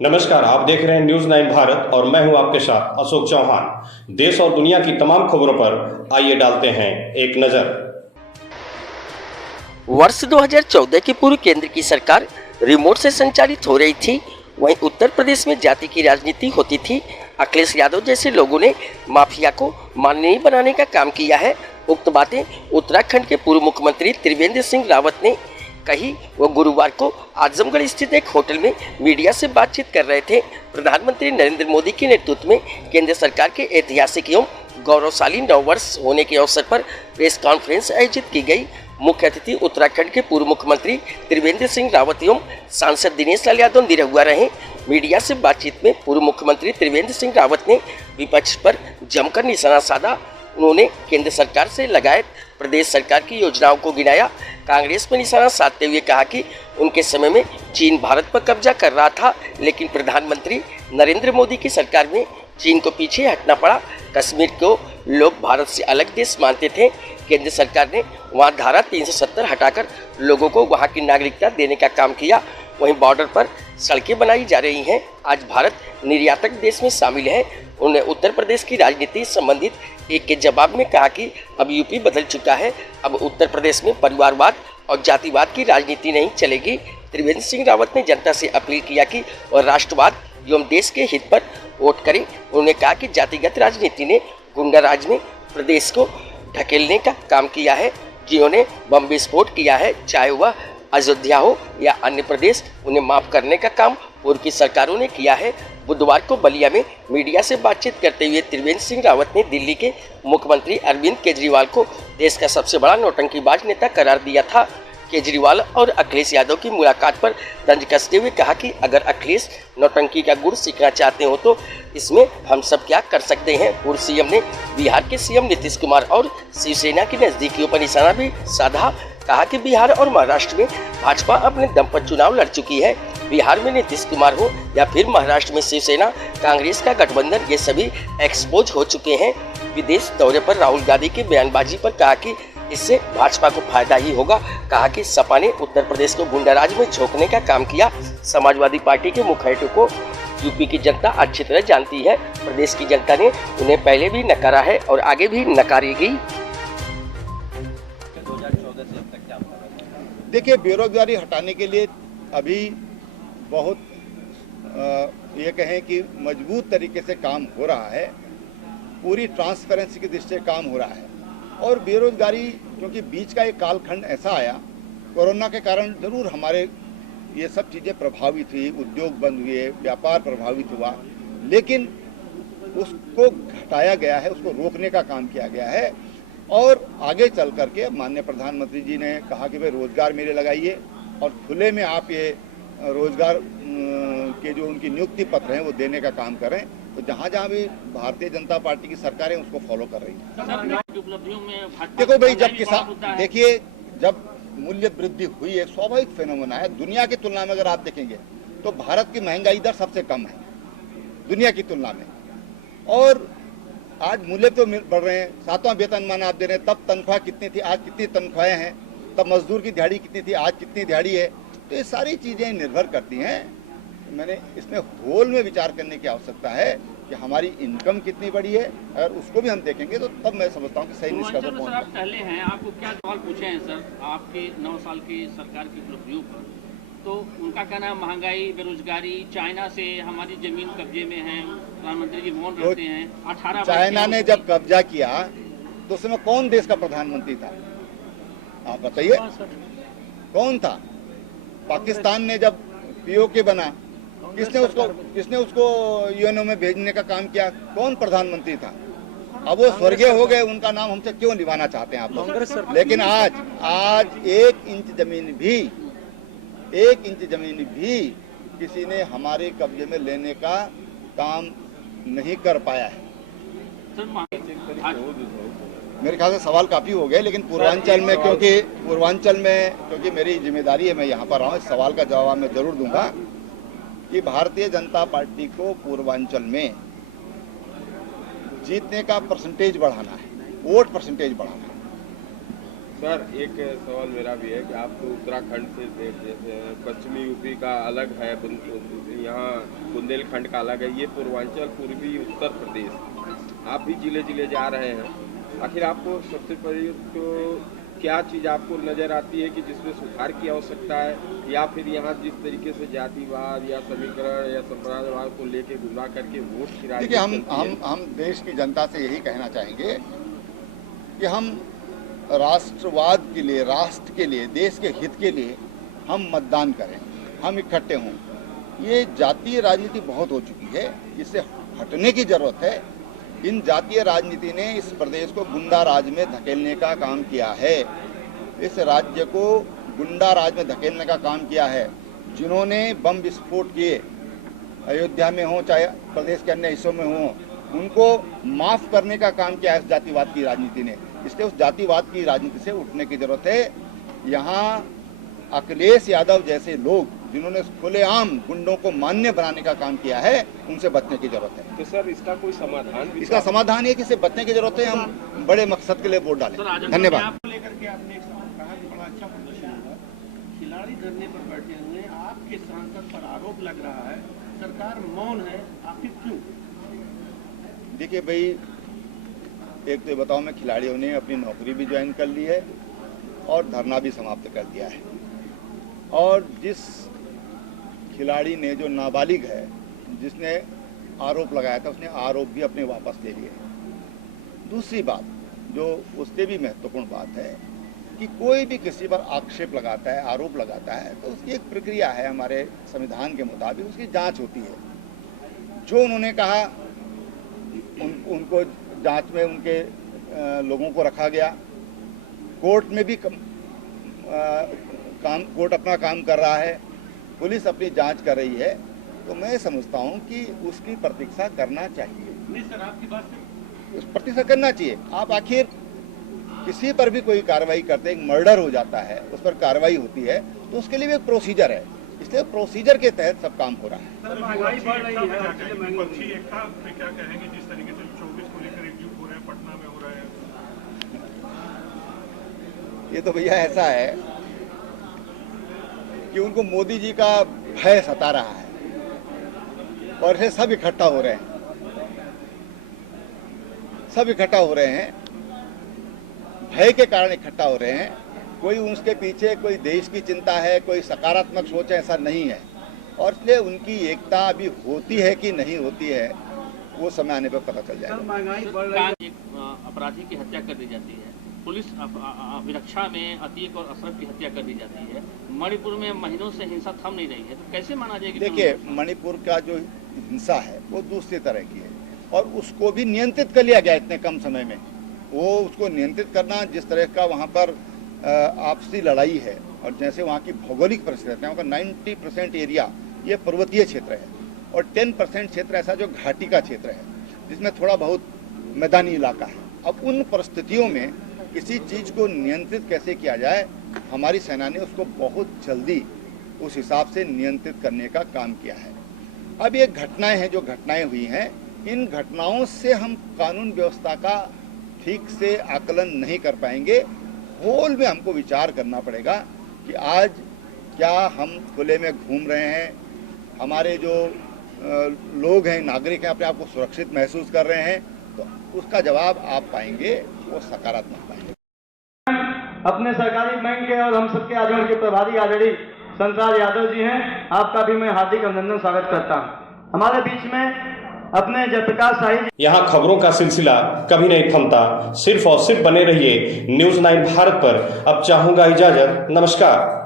नमस्कार, आप देख रहे हैं न्यूज 9 भारत और मैं हूं आपके साथ अशोक चौहान। देश और दुनिया की तमाम खबरों पर आइए डालते हैं एक नजर। वर्ष 2014 की पूर्व केंद्र की सरकार रिमोट से संचालित हो रही थी। वहीं उत्तर प्रदेश में जाति की राजनीति होती थी। अखिलेश यादव जैसे लोगों ने माफिया को माननीय बनाने का काम किया है। उक्त बातें उत्तराखंड के पूर्व मुख्यमंत्री त्रिवेंद्र सिंह रावत ने कही। वो गुरुवार को आजमगढ़ स्थित एक होटल में मीडिया से बातचीत कर रहे थे। प्रधानमंत्री नरेंद्र मोदी के नेतृत्व में केंद्र सरकार के ऐतिहासिक एवं गौरवशाली नववर्ष होने के अवसर पर प्रेस कॉन्फ्रेंस आयोजित की गई। मुख्य अतिथि उत्तराखंड के पूर्व मुख्यमंत्री त्रिवेंद्र सिंह रावत एवं सांसद दिनेश लाल यादव निरहुआ रहे। मीडिया से बातचीत में पूर्व मुख्यमंत्री त्रिवेंद्र सिंह रावत ने विपक्ष पर जमकर निशाना साधा। उन्होंने केंद्र सरकार से लगाए प्रदेश सरकार की योजनाओं को गिनाया। कांग्रेस पर निशाना साधते हुए कहा कि उनके समय में चीन भारत पर कब्जा कर रहा था, लेकिन प्रधानमंत्री नरेंद्र मोदी की सरकार में चीन को पीछे हटना पड़ा। कश्मीर को लोग भारत से अलग देश मानते थे। केंद्र सरकार ने वहां धारा 370 हटाकर लोगों को वहां की नागरिकता देने का काम किया। वहीं बॉर्डर पर सड़कें बनाई जा रही हैं। आज भारत निर्यातक देश में शामिल है। उन्होंने उत्तर प्रदेश की राजनीति संबंधित एक के जवाब में कहा कि अब यूपी बदल चुका है। अब उत्तर प्रदेश में परिवारवाद और जातिवाद की राजनीति नहीं चलेगी। त्रिवेंद्र सिंह रावत ने जनता से अपील किया कि वह राष्ट्रवाद एवं देश के हित पर वोट करें। उन्होंने कहा कि जातिगत राजनीति ने गुंडा राज में प्रदेश को ढकेलने का काम किया है। जिन्होंने बम विस्फोट किया है, चाहे वह अयोध्या हो या अन्य प्रदेश, उन्हें माफ करने का काम पूर्व की सरकारों ने किया है। बुधवार को बलिया में मीडिया से बातचीत करते हुए त्रिवेंद्र सिंह रावत ने दिल्ली के मुख्यमंत्री अरविंद केजरीवाल को देश का सबसे बड़ा नौटंकीबाज नेता करार दिया था। केजरीवाल और अखिलेश यादव की मुलाकात पर तंज कसते हुए कहा कि अगर अखिलेश नौटंकी का गुण सीखना चाहते हो तो इसमें हम सब क्या कर सकते हैं। पूर्व सीएम ने बिहार के सीएम नीतीश कुमार और शिवसेना की नजदीकियों पर निशाना भी साधा। कहा कि बिहार और महाराष्ट्र में भाजपा अपने दम पर चुनाव लड़ चुकी है। बिहार में नीतीश कुमार हो या फिर महाराष्ट्र में शिवसेना कांग्रेस का गठबंधन, ये सभी एक्सपोज हो चुके हैं। विदेश दौरे पर राहुल गांधी की बयानबाजी पर कहा कि इससे भाजपा को फायदा ही होगा। कहा कि सपा ने उत्तर प्रदेश को गुंडाराज में झोंकने का काम किया। समाजवादी पार्टी के मुखिया को यूपी की जनता अच्छी तरह जानती है। प्रदेश की जनता ने उन्हें पहले भी नकारा है और आगे भी नकारेगी। देखिए, बेरोजगारी हटाने के लिए अभी बहुत ये कहें कि मजबूत तरीके से काम हो रहा है। पूरी ट्रांसपेरेंसी की दृष्टि से काम हो रहा है। और बेरोजगारी, क्योंकि बीच का एक कालखंड ऐसा आया, कोरोना के कारण जरूर हमारे ये सब चीज़ें प्रभावित हुई, उद्योग बंद हुए, व्यापार प्रभावित हुआ, लेकिन उसको घटाया गया है, उसको रोकने का काम किया गया है। और आगे चल करके माननीय प्रधानमंत्री जी ने कहा कि भाई रोजगार मेले लगाइए और खुले में आप ये रोजगार के जो उनकी नियुक्ति पत्र हैं वो देने का काम करें। तो जहाँ जहाँ भी भारतीय जनता पार्टी की सरकारें उसको फॉलो कर रही हैं। देखो भाई, जब किसान, देखिए, जब मूल्य वृद्धि हुई है, स्वाभाविक फेनोमेना है। दुनिया की तुलना में अगर आप देखेंगे तो भारत की महंगाई दर सबसे कम है दुनिया की तुलना में। और आज मूल्य तो बढ़ रहे हैं, 7वां वेतनमान आप दे रहे हैं, तब तनख्वाह कितनी थी, आज कितनी तनख्वाहें हैं, तब मजदूर की दिहाड़ी कितनी थी, आज कितनी दिहाड़ी है। तो ये सारी चीज़ें निर्भर करती हैं। मैंने इसमें होल में विचार करने की आवश्यकता है कि हमारी इनकम कितनी बड़ी है। अगर उसको भी हम देखेंगे तो तब मैं समझता हूँ कि सही निष्कर्ष पर पहुँच। आप पहले हैं, आपको क्या सवाल पूछे हैं सर आपके 9 साल की सरकार की उपलब्धियों पर? तो उनका कहना है महंगाई, बेरोजगारी, चाइना से हमारी जमीन कब्जे में है, प्रधानमंत्री जी मौन रहते हैं। 18 चाइना ने जब कब्जा किया तो उस समय कौन देश का प्रधानमंत्री था, आप बताइए, कौन था? पाकिस्तान ने जब पीओके बना, किसने उसको यूएनओ में भेजने का काम किया? कौन प्रधानमंत्री था? अब वो स्वर्गीय हो गए, उनका नाम हमसे क्यों निभाना चाहते हैं आप लोग? लेकिन आज 1 इंच जमीन भी किसी ने हमारे कब्जे में लेने का काम नहीं कर पाया है। मेरे ख्याल से सवाल काफी हो गए, लेकिन पूर्वांचल में क्योंकि मेरी जिम्मेदारी है, मैं यहाँ पर रहा हूँ, इस सवाल का जवाब मैं जरूर दूंगा कि भारतीय जनता पार्टी को पूर्वांचल में जीतने का परसेंटेज बढ़ाना है, वोट परसेंटेज बढ़ाना है। सर एक सवाल मेरा भी है कि आप तो उत्तराखंड से जैसे पश्चिमी यूपी का अलग है, यहाँ बुंदेलखंड का अलग है, ये पूर्वांचल पूर्वी उत्तर प्रदेश, आप भी जिले जिले जा रहे हैं, आखिर आपको सबसे पहले तो क्या चीज़ आपको नज़र आती है कि जिसमें सुधार की आवश्यकता है, या फिर यहाँ जिस तरीके से जातिवाद या समीकरण या संप्रदायवाद को लेके गुमराह करके वोट की देखिए, राजनीति हम देश की जनता से यही कहना चाहेंगे कि हम राष्ट्रवाद के लिए, राष्ट्र के लिए, देश के हित के लिए हम मतदान करें, हम इकट्ठे हों। ये जातीय राजनीति बहुत हो चुकी है, इससे हटने की जरूरत है। इन जातीय राजनीति ने इस प्रदेश को गुंडा राज में धकेलने का काम किया है, इस राज्य को गुंडा राज में धकेलने का काम किया है। जिन्होंने बम विस्फोट किए, अयोध्या में हो चाहे प्रदेश के अन्य हिस्सों में हो, उनको माफ करने का काम किया है इस जातिवाद की राजनीति ने। इसलिए उस जातिवाद की राजनीति से उठने की जरूरत है। यहाँ अखिलेश यादव जैसे लोग जिन्होंने खुलेआम गुंडों को मान्य बनाने का काम किया है, उनसे बचने की जरूरत है। तो सर इसका कोई समाधान भी? इसका समाधान ये कि इससे बचने की जरूरत है, हम बड़े मकसद के लिए वोट डालें। धन्यवाद। लेकर के आपने एक सवाल कहा कि बड़ा अच्छा प्रदर्शन हुआ, खिलाड़ी धरने पर बैठे हुए, आपके सांसद पर आरोप लग रहा है, सरकार मौन है, आखिर क्यों? देखिए भाई, एक तो बताओ, मैं खिलाड़ियों ने अपनी नौकरी भी ज्वाइन कर ली है और धरना भी समाप्त कर दिया है, और जिस खिलाड़ी ने, जो नाबालिग है, जिसने आरोप लगाया था, उसने आरोप भी अपने वापस ले लिए। दूसरी बात जो उससे भी महत्वपूर्ण बात है कि कोई भी किसी पर आक्षेप लगाता है, आरोप लगाता है, तो उसकी एक प्रक्रिया है, हमारे संविधान के मुताबिक उसकी जांच होती है। जो उन्होंने कहा उनको जांच में उनके लोगों को रखा गया, कोर्ट में भी कोर्ट अपना काम कर रहा है, पुलिस अपनी जांच कर रही है, तो मैं समझता हूं कि उसकी प्रतीक्षा करना चाहिए। नहीं सर, आपकी बात उस प्रतीक्षा करना चाहिए। आप आखिर किसी पर भी कोई कार्रवाई करते हैं, एक मर्डर हो जाता है, उस पर कार्रवाई होती है, तो उसके लिए भी एक प्रोसीजर है, इसलिए प्रोसीजर के तहत सब काम हो रहा है। सर, महंगाई बढ़ रही है, विपक्षी एकता में क्या कहेंगे जिस तरीके से 24 को लेकर एकजुट हो रहे हैं, पटना में हो रहा है? ये तो भैया ऐसा है कि उनको मोदी जी का भय सता रहा है और ऐसे सब इकट्ठा हो रहे हैं, सब इकट्ठा हो रहे हैं, भय के कारण इकट्ठा हो रहे हैं। कोई उसके पीछे कोई देश की चिंता है, कोई सकारात्मक सोच है, ऐसा नहीं है। और इसलिए उनकी एकता अभी होती है कि नहीं होती है, वो समय आने पर पता चल जाएगा। महंगाई बढ़ रही है, एक अपराधी की हत्या कर दी जाती है, पुलिस अभिरक्षा में अतीक और अशरफ की हत्या कर दी जाती है, मणिपुर में महीनों से हिंसा थम नहीं रही है, तो कैसे माना जाएगा? देखिए, मणिपुर का जो हिंसा है वो दूसरी तरह की है, और उसको भी नियंत्रित कर लिया गया इतने कम समय में। वो उसको नियंत्रित करना, जिस तरह का वहाँ पर आपसी लड़ाई है, और जैसे वहाँ की भौगोलिक परिस्थिति है, वहाँ का 90% एरिया ये पर्वतीय क्षेत्र है, और 10% क्षेत्र ऐसा जो घाटी का क्षेत्र है, जिसमें थोड़ा बहुत मैदानी इलाका है। अब उन परिस्थितियों में किसी चीज़ को नियंत्रित कैसे किया जाए, हमारी सेना ने उसको बहुत जल्दी उस हिसाब से नियंत्रित करने का काम किया है। अब ये घटनाएं हैं, जो घटनाएं हुई हैं, इन घटनाओं से हम कानून व्यवस्था का ठीक से आकलन नहीं कर पाएंगे। होल में हमको विचार करना पड़ेगा कि आज क्या हम खुले में घूम रहे हैं, हमारे जो लोग हैं, नागरिक हैं, अपने आप को सुरक्षित महसूस कर रहे हैं, तो उसका जवाब आप पाएंगे, वो सकारात्मक पाएंगे। अपने सरकारी बैंक के और हम सबके आजमगढ़ के प्रभारी आदरणीय संतराज यादव जी हैं, आपका भी मैं हार्दिक अभिनंदन स्वागत करता हूं। हमारे बीच में अपने जयप्रकाश शाही जी। यहाँ खबरों का सिलसिला कभी नहीं थमता, सिर्फ और सिर्फ बने रहिए न्यूज़ 9 भारत पर। अब चाहूंगा इजाजत, नमस्कार।